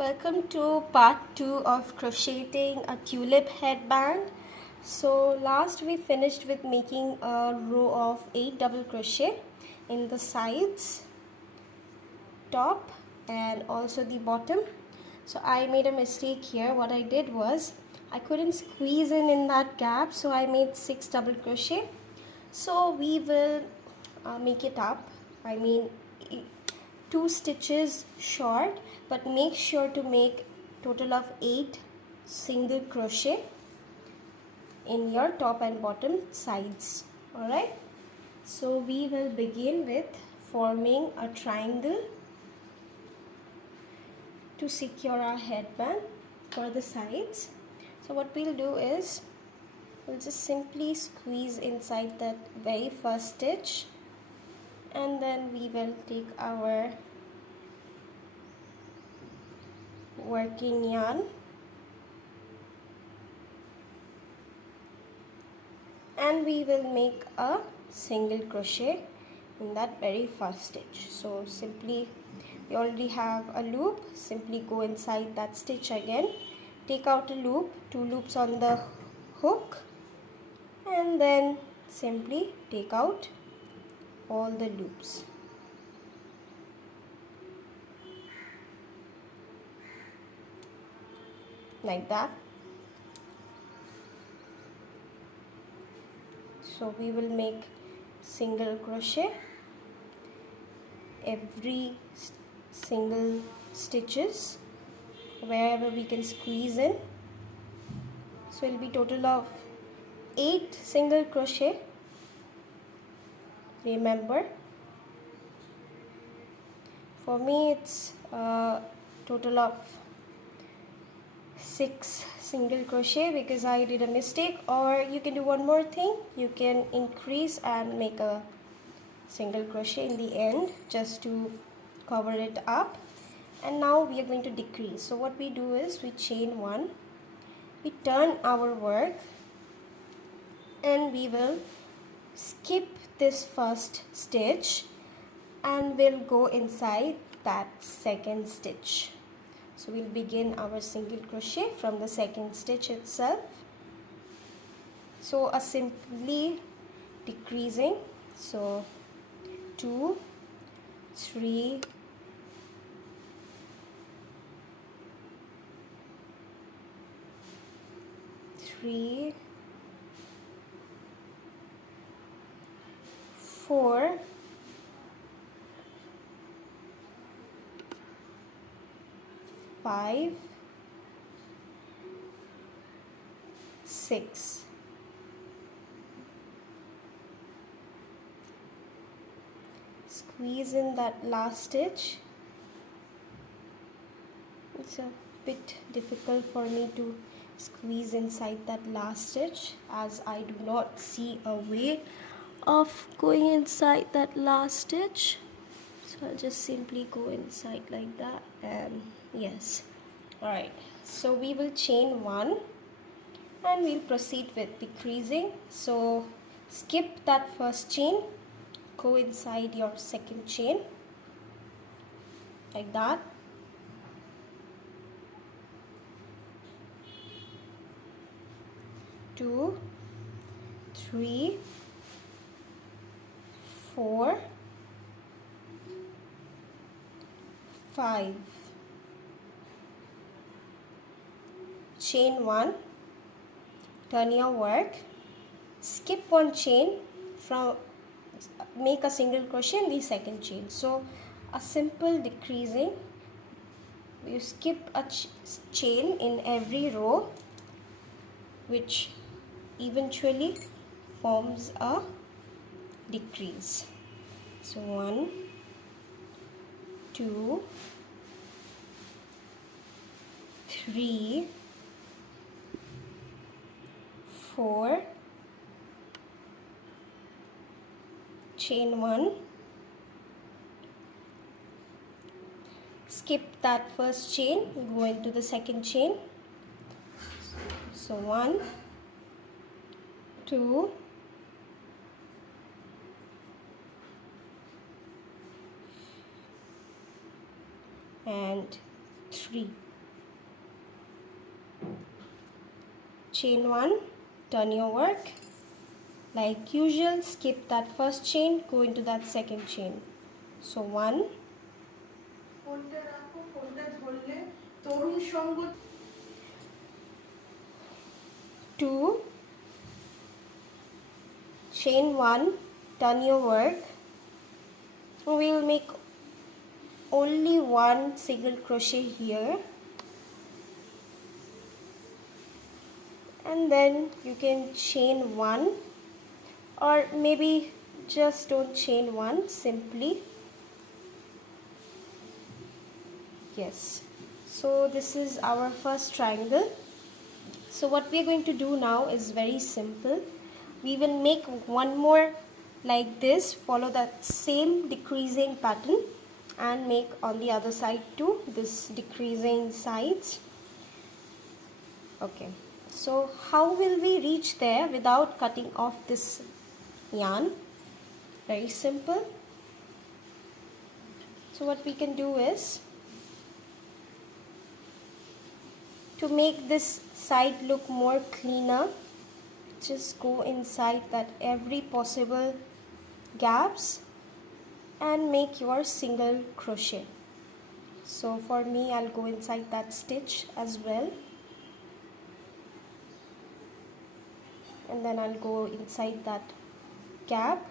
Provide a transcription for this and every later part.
Welcome to part 2 of crocheting a tulip headband. So last we finished with making a row of 8 double crochet in the sides, top and also the bottom. So I made a mistake here. What I did was I couldn't squeeze in that gap, so I made 6 double crochet. So we will make it up. I mean 2 stitches short, but make sure to make total of 8 single crochet in your top and bottom sides. Alright, so we will begin with forming a triangle to secure our headband for the sides. So what we'll do is we'll just simply squeeze inside that very first stitch, and then we will take our working yarn and we will make a single crochet in that very first stitch. So simply, we already have a loop, simply go inside that stitch again, take out a loop, 2 loops on the hook, and then simply take out all the loops. Like that. So we will make single crochet every single stitches wherever we can squeeze in. So it will be total of 8 single crochet. Remember, for me it's a total of 6 single crochet because I did a mistake. Or you can do one more thing, you can increase and make a single crochet in the end just to cover it up. And now we are going to decrease. So what we do is we chain 1, we turn our work, and we will skip this first stitch and we'll go inside that second stitch. So we'll begin our single crochet from the second stitch itself. So a simply decreasing. So 2, 3, 3, 4, 5, 6. Squeeze in that last stitch. It's a bit difficult for me to squeeze inside that last stitch as I do not see a way of going inside that last stitch. So I'll just simply go inside like that, and yes. Alright, so we will chain 1 and we'll proceed with decreasing. So skip that first chain, go inside your second chain like that. Two, 3, 4, 5. Chain 1, turn your work, skip 1 chain, from make a single crochet in the second chain. So a simple decreasing, you skip a chain in every row, which eventually forms a decrease. So 1, 2, 3, 4, chain 1, skip that first chain, go into the second chain. So 1, 2, and 3. chain 1, turn your work. Like usual, skip that first chain, go into that second chain. So 1, 2, chain 1, turn your work. We will make only one single crochet here, and then you can chain 1, or maybe just don't chain 1, simply. Yes, so this is our first triangle. So what we are going to do now is very simple. We will make one more like this, follow that same decreasing pattern, and make on the other side too, this decreasing sides. Okay, so how will we reach there without cutting off this yarn? Very simple. So what we can do is, to make this side look more cleaner, just go inside that every possible gaps and make your single crochet. So for me, I'll go inside that stitch as well, and then I'll go inside that gap,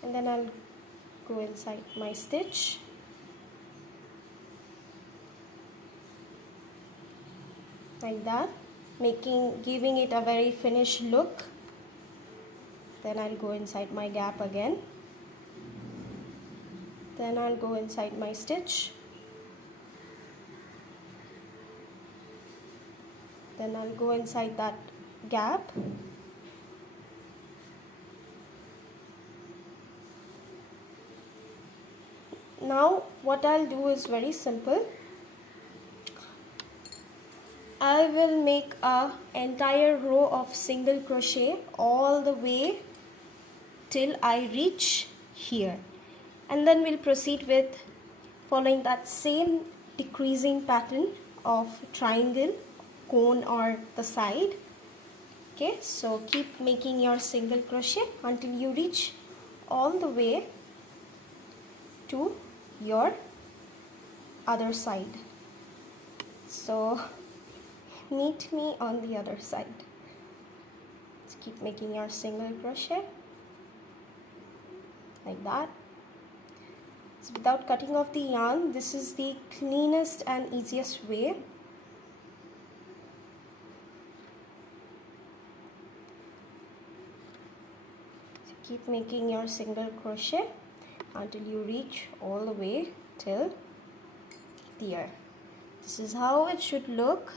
and then I'll go inside my stitch, like that, giving it a very finished look. Then I'll go inside my gap again, then I'll go inside my stitch, then I'll go inside that gap, now what I'll do is very simple. I will make a entire row of single crochet all the way till I reach here, and then we'll proceed with following that same decreasing pattern of triangle, cone, or the side. Okay, so keep making your single crochet until you reach all the way to your other side. So meet me on the other side. Just keep making your single crochet like that. So without cutting off the yarn, this is the cleanest and easiest way. So keep making your single crochet until you reach all the way till there. This is how it should look.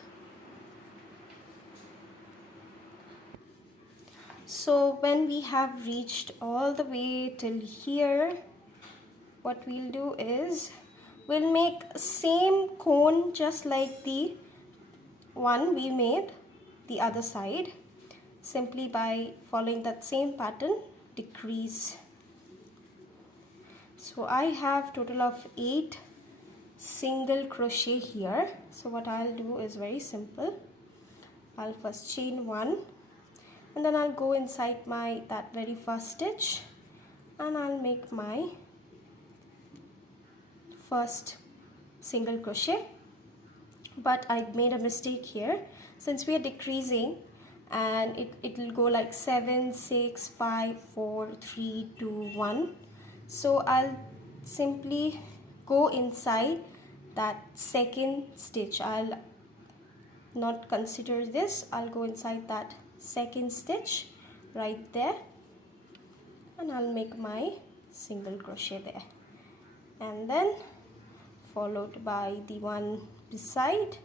So when we have reached all the way till here, what we'll do is we'll make same cone just like the one we made the other side, simply by following that same pattern, decrease. So I have total of 8 single crochet here. So what I'll do is very simple. I'll first chain 1, and then I'll go inside that very first stitch, and I'll make my first single crochet. But I made a mistake here, since we are decreasing, and it will go like 7, 6, 5, 4, 3, 2, 1. So I'll simply go inside that second stitch. I'll not consider this. I'll go inside that second stitch right there, and I'll make my single crochet there, and then followed by the one beside,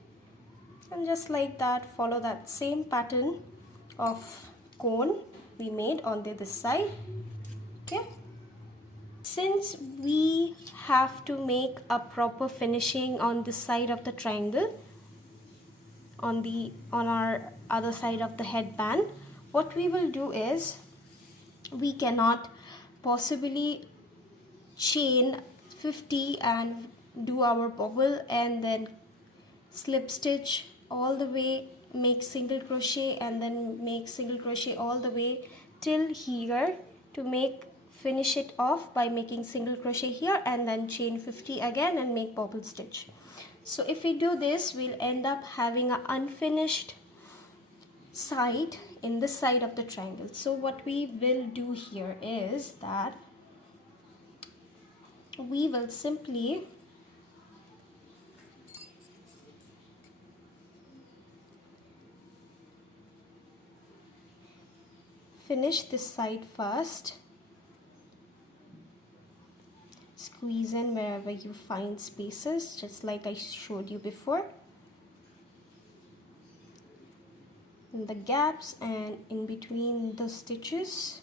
and just like that follow that same pattern of cone we made on the other side. Okay, since we have to make a proper finishing on this side of the triangle, on our other side of the headband, what we will do is, we cannot possibly chain 50 and do our bobble and then slip stitch all the way make single crochet and then make single crochet all the way till here to finish it off by making single crochet here and then chain 50 again and make bobble stitch. So if we do this, we'll end up having an unfinished side in this side of the triangle. So what we will do here is that we will simply finish this side first. Squeeze in wherever you find spaces, just like I showed you before. In the gaps and in between the stitches.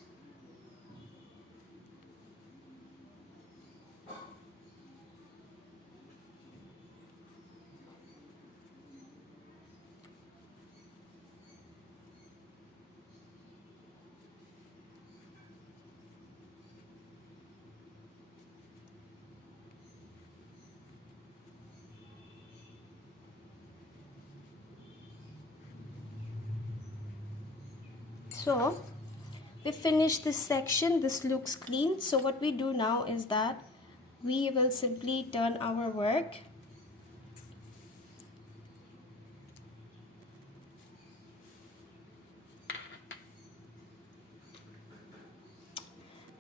So we finished this section. This looks clean. So what we do now is that we will simply turn our work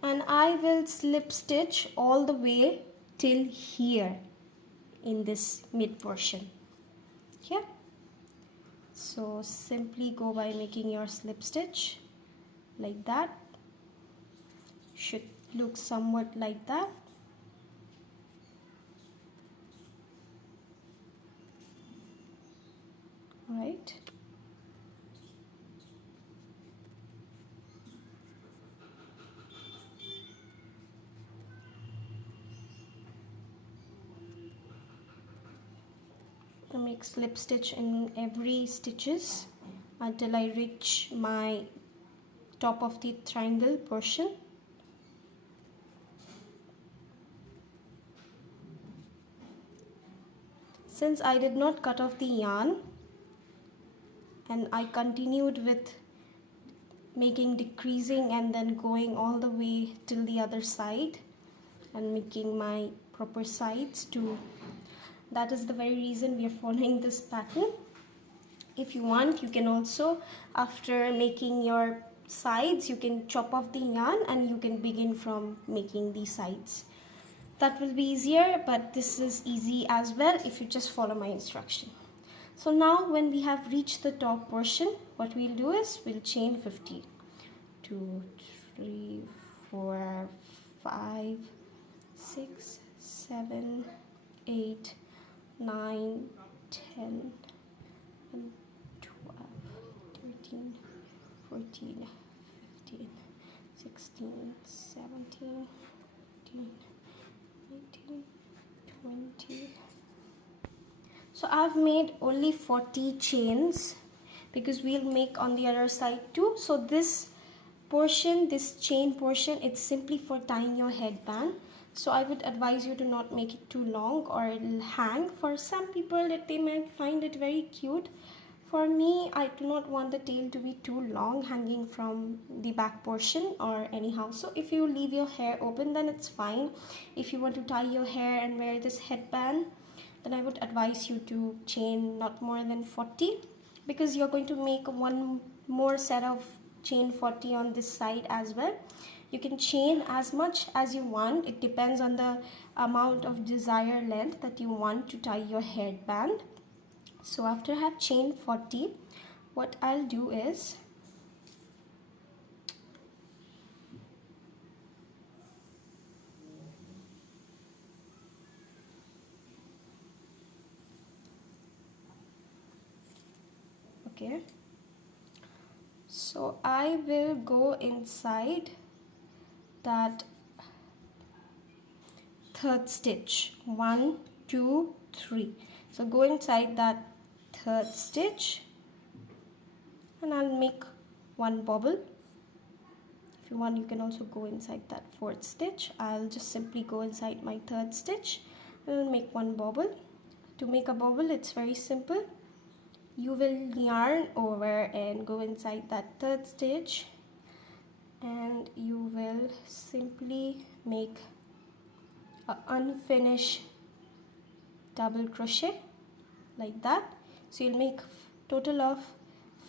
and I will slip stitch all the way till here in this mid portion. Okay, so simply go by making your slip stitch like that. Should look somewhat like that. Right. I make slip stitch in every stitches until I reach my top of the triangle portion. Since I did not cut off the yarn and I continued with making decreasing and then going all the way till the other side and making my proper sides too. That is the very reason we are following this pattern. If you want, you can also, after making your sides, you can chop off the yarn and you can begin from making the sides. That will be easier, but this is easy as well if you just follow my instruction. So now when we have reached the top portion, what we'll do is we'll chain 50. 2, 3, 4, 5, 6, 7, 8, 9, 10, 12, 13, 14, 15, 16, 17, 18, 19, 20. So I've made only 40 chains because we'll make on the other side too. So this portion, this chain portion, it's simply for tying your headband. So I would advise you to not make it too long or it'll hang. For some people they might find it very cute. For me, I do not want the tail to be too long hanging from the back portion or anyhow. So if you leave your hair open, then it's fine. If you want to tie your hair and wear this headband, then I would advise you to chain not more than 40 because you're going to make one more set of chain 40 on this side as well. You can chain as much as you want. It depends on the amount of desired length that you want to tie your headband. So after I have chained 40, what I'll do is okay, so I will go inside that third stitch. 1, 2, 3. So go inside that third stitch and I'll make one bobble. If you want, you can also go inside that fourth stitch. I'll just simply go inside my third stitch and I'll make one bobble. To make a bobble, it's very simple. you will yarn over and go inside that third stitch, and you will simply make an unfinished double crochet like that. So you'll make total of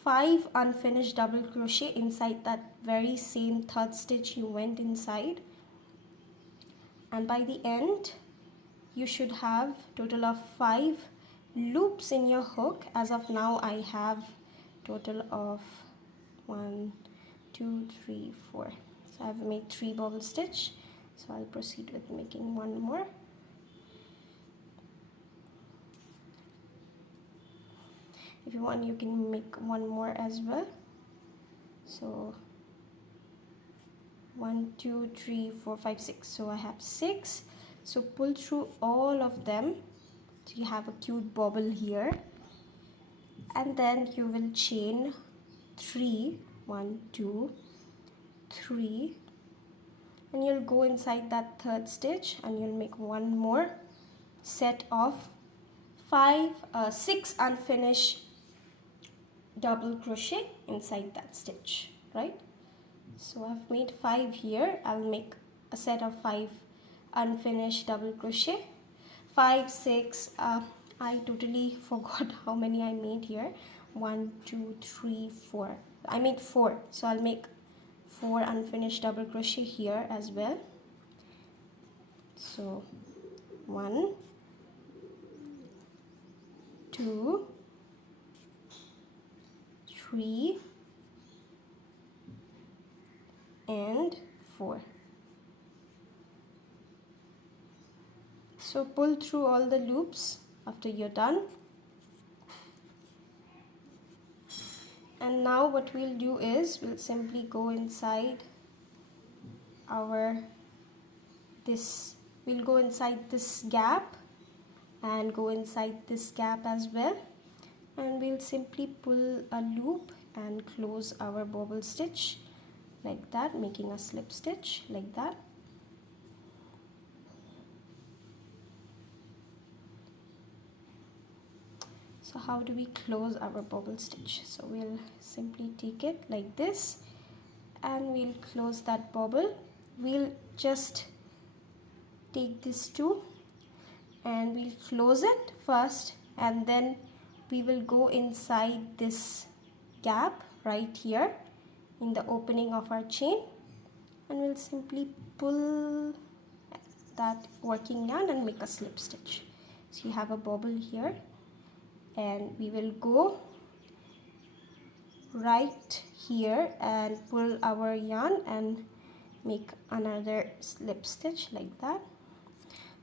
5 unfinished double crochet inside that very same third stitch you went inside, and by the end you should have total of 5 loops in your hook. As of now I have total of 1 2 3 4, so I've made 3 bobble stitch, so I'll proceed with making one more. If you want, you can make one more as well. So 1 2 3 4 5 6, so I have 6. So pull through all of them, so you have a cute bobble here, and then you will chain 3 1 2 3, and you'll go inside that third stitch and you'll make one more set of 6 unfinished double crochet inside that stitch, right? So I've made 5 here. I'll make a set of 5 unfinished double crochet. 5 6 I totally forgot how many I made here. 1 2 3 4, I made 4, so I'll make 4 unfinished double crochet here as well. So 1 2 3 and 4. So pull through all the loops after you're done. And now what we'll do is we'll simply go inside we'll go inside this gap and go inside this gap as well, and we'll simply pull a loop and close our bobble stitch like that, making a slip stitch like that. So how do we close our bobble stitch? So we'll simply take it like this and we'll close that bobble. We'll just take this two and we'll close it first, and then we will go inside this gap right here in the opening of our chain, and we'll simply pull that working yarn and make a slip stitch. So you have a bobble here, and we will go right here and pull our yarn and make another slip stitch like that.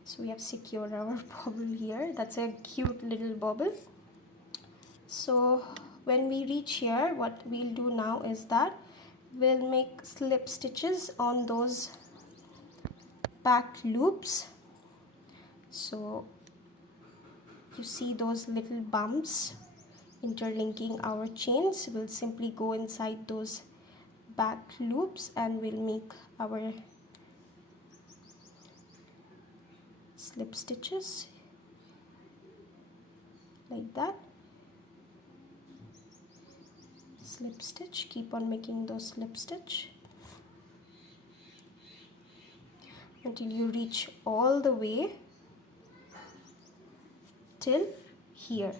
So we have secured our bobble here. That's a cute little bobble. So when we reach here, what we'll do now is that we'll make slip stitches on those back loops. So you see those little bumps interlinking our chains. We'll simply go inside those back loops and we'll make our slip stitches like that. Slip stitch, keep on making those slip stitch until you reach all the way till here,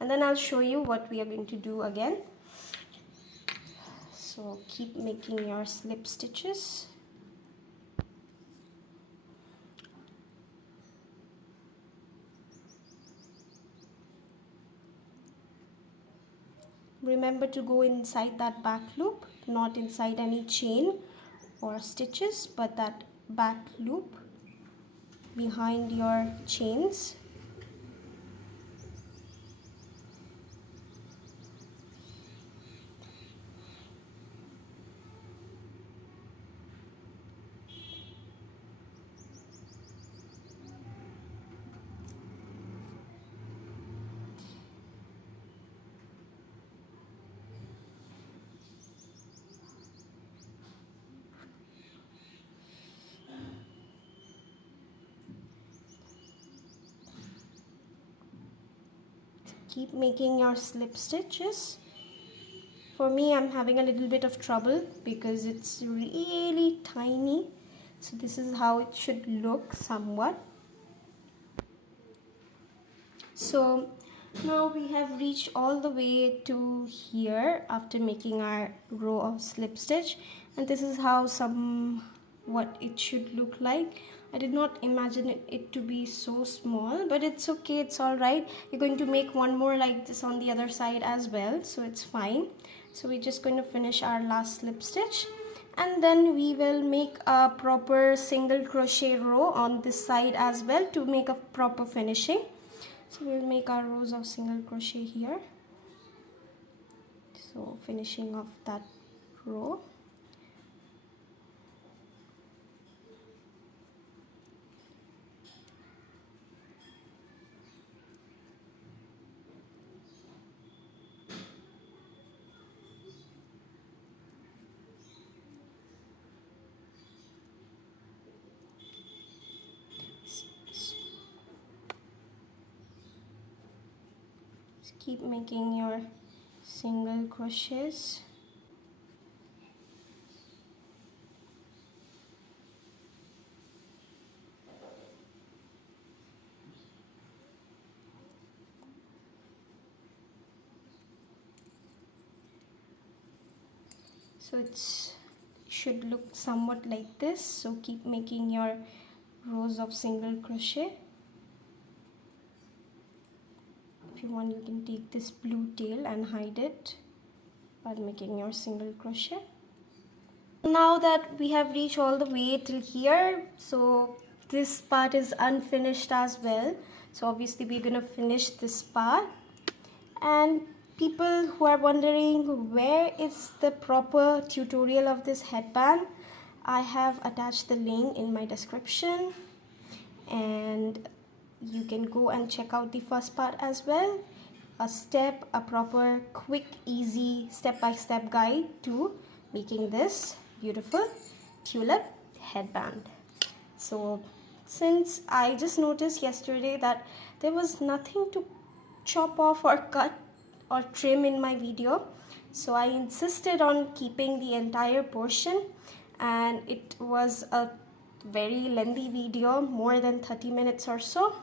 and then I'll show you what we are going to do again. So keep making your slip stitches. Remember to go inside that back loop, not inside any chain or stitches, but that back loop behind your chains. keep making your slip stitches. For me, I'm having a little bit of trouble because it's really tiny. So this is how it should look somewhat. So now we have reached all the way to here after making our row of slip stitch, and this is how what it should look like. I did not imagine it to be so small, but it's okay, it's all right. You're going to make one more like this on the other side as well, so it's fine. So we're just going to finish our last slip stitch, and then we will make a proper single crochet row on this side as well to make a proper finishing. So we'll make our rows of single crochet here. So finishing off that row. Keep making your single crochets. So it should look somewhat like this. So keep making your rows of single crochet. If you want, you can take this blue tail and hide it while making your single crochet. Now that we have reached all the way till here, so this part is unfinished as well. So obviously we're gonna finish this part. And people who are wondering where is the proper tutorial of this headband, I have attached the link in my description, and you can go and check out the first part as well. A proper, quick, easy, step-by-step guide to making this beautiful tulip headband. So since I just noticed yesterday that there was nothing to chop off or cut or trim in my video, so I insisted on keeping the entire portion, and it was a very lengthy video, more than 30 minutes or so.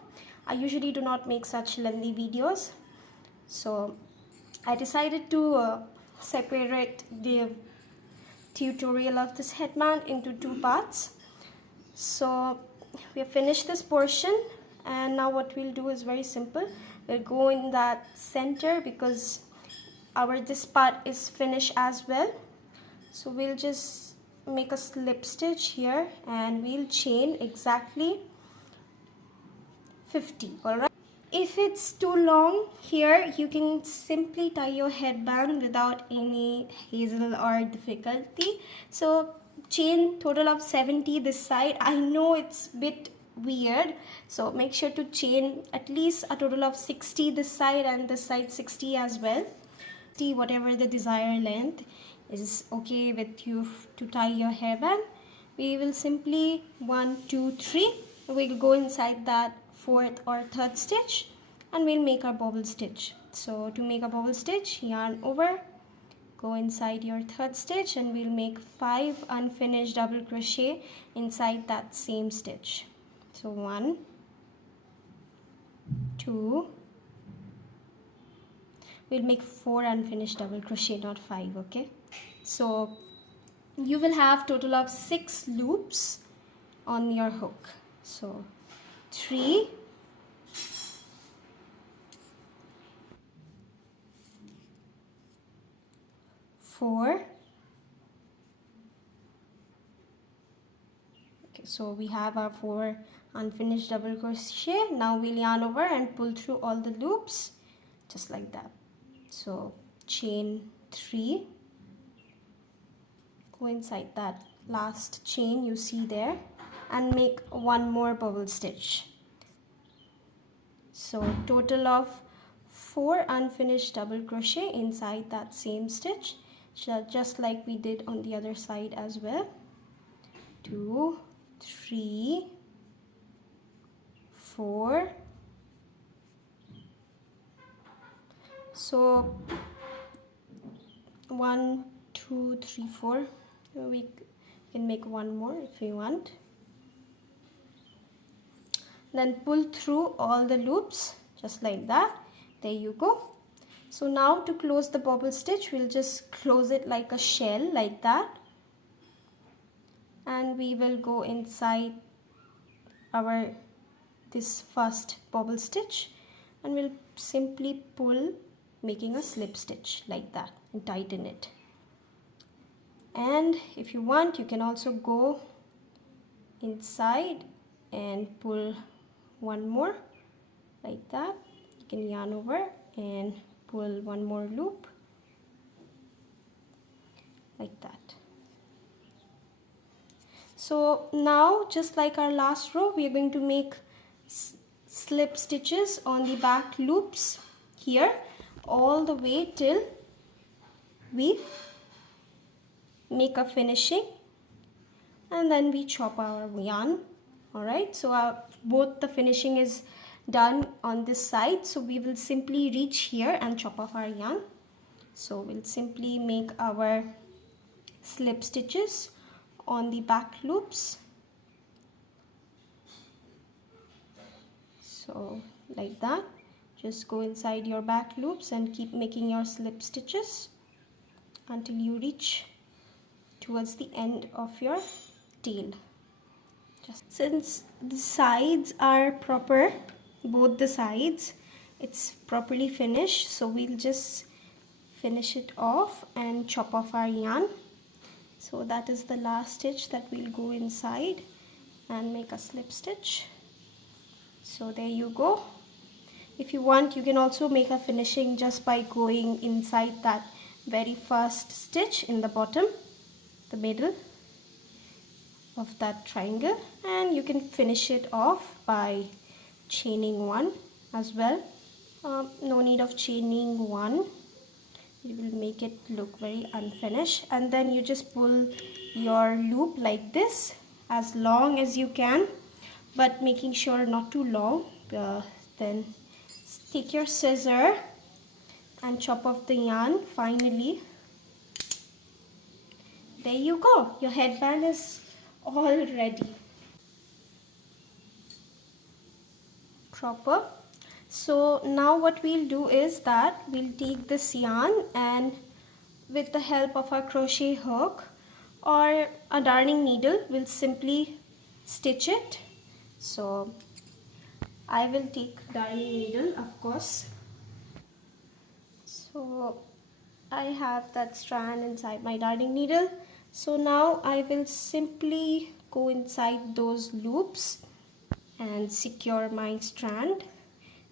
I usually do not make such lengthy videos, so I decided to separate the tutorial of this headband into two parts. So we have finished this portion, and now what we'll do is very simple. We'll go in that center because this part is finished as well. So we'll just make a slip stitch here and we'll chain exactly 50. All right. If it's too long here, you can simply tie your headband without any hassle or difficulty. So chain total of 70 this side. I know it's a bit weird, so make sure to chain at least a total of 60 this side and this side 60 as well. See, whatever the desired length is okay with you to tie your hairband. We will simply 1, 2, 3. We'll go inside that fourth or third stitch and we'll make our bobble stitch. So to make a bobble stitch, yarn over, go inside your third stitch, and we'll make 5 unfinished double crochet inside that same stitch. So 1, 2, we'll make 4 unfinished double crochet, not 5, okay? So you will have total of 6 loops on your hook. So 3, 4, okay, so we have our 4 unfinished double crochet. Now we'll yarn over and pull through all the loops just like that. So chain 3, go inside that last chain you see there and make 1 more bubble stitch. So total of 4 unfinished double crochet inside that same stitch, just like we did on the other side as well. 2, 3, 4, So 1, 2, 3, 4. We can make one more if you want. Then pull through all the loops just like that. There you go. So now to close the bobble stitch, we'll just close it like a shell like that, and we will go inside our this first bobble stitch, and we'll simply pull, making a slip stitch like that, and tighten it. And if you want, you can also go inside and pull one more like that. You can yarn over and pull one more loop like that. So now, just like our last row, we are going to make slip stitches on the back loops here all the way till we make a finishing, and then we chop our yarn. Alright, so both the finishing is done on this side, so we will simply reach here and chop off our yarn. So we'll simply make our slip stitches on the back loops. So like that, just go inside your back loops and keep making your slip stitches until you reach towards the end of your tail. Just since the sides are proper, both the sides, it's properly finished, so we'll just finish it off and chop off our yarn. So that is the last stitch that we'll go inside and make a slip stitch. So there you go. If you want, you can also make a finishing just by going inside that very first stitch in the bottom, the middle of that triangle, and you can finish it off by chaining one as well. No need of chaining one, you will make it look very unfinished. And then you just pull your loop like this as long as you can, but making sure not too long. Then take your scissor and chop off the yarn. Finally, there you go, your headband is all ready. Proper. So now what we'll do is that we'll take this yarn and with the help of our crochet hook or a darning needle, we'll simply stitch it. So I will take darning needle, of course. So I have that strand inside my darning needle. So now I will simply go inside those loops and secure my strand,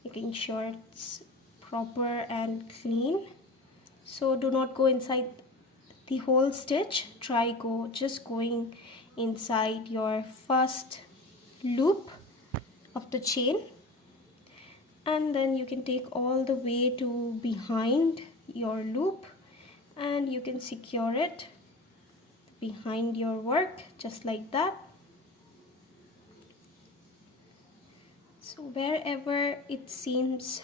making sure it's proper and clean. So do not go inside the whole stitch, try just going inside your first loop of the chain, and then you can take all the way to behind your loop and you can secure it behind your work just like that. So wherever it seems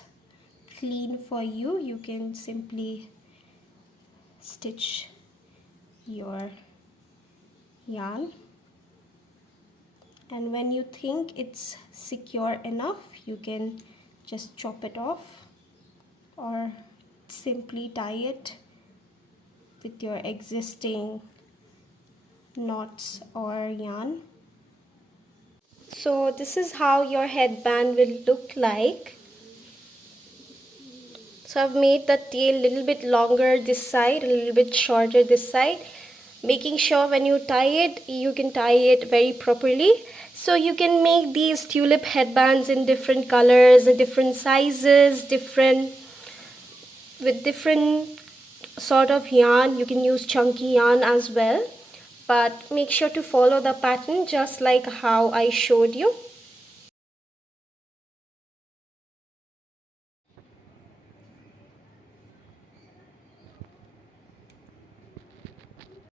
clean for you, you can simply stitch your yarn, and when you think it's secure enough, you can just chop it off or simply tie it with your existing knots or yarn. So this is how your headband will look like. So I've made the tail a little bit longer this side, a little bit shorter this side, making sure when you tie it, you can tie it very properly. So you can make these tulip headbands in different colors, different sizes, with different sort of yarn. You can use chunky yarn as well, but make sure to follow the pattern just like how I showed you.